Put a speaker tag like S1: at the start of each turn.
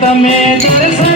S1: તમે દર્શન